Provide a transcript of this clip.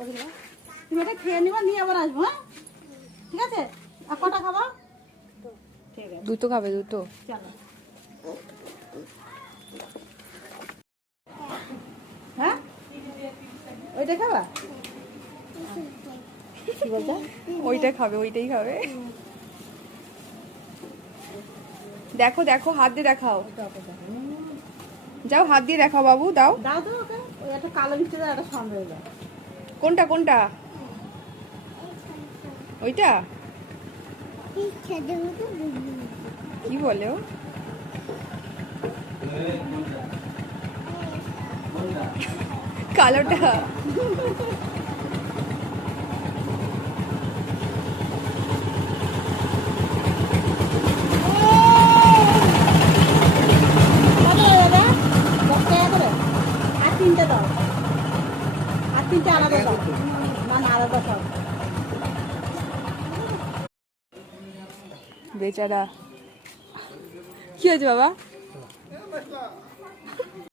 তুমি এটা খেয়ে নিবা, নিয়ে আবার আসবো। হ্যাঁ ঠিক আছে। আর কটা খাবা? ঠিক আছে, দুটো খাবে, দুটো। চলো। হ্যাঁ ওইটা খাবা? কি বলছো? ওইটা খাবে, ওইটাই খাবে। দেখো দেখো, হাত দিয়ে দেখাও। যাও, হাত দিয়ে দেখাও বাবু, দাও। দাও তো ওকে। ওই একটা কালো মিষ্টি দাও, একটা সন্দেহ দাও। কোনটা কোনটা? ওইটা কি বলে ও? কালোটা। কত দাদা? 10 টাকা করে। আর 3টে দাও, আর 3টে আলাদা দাও। না না, আলাদা সব। বেচারা। কি হয়েছে বাবা?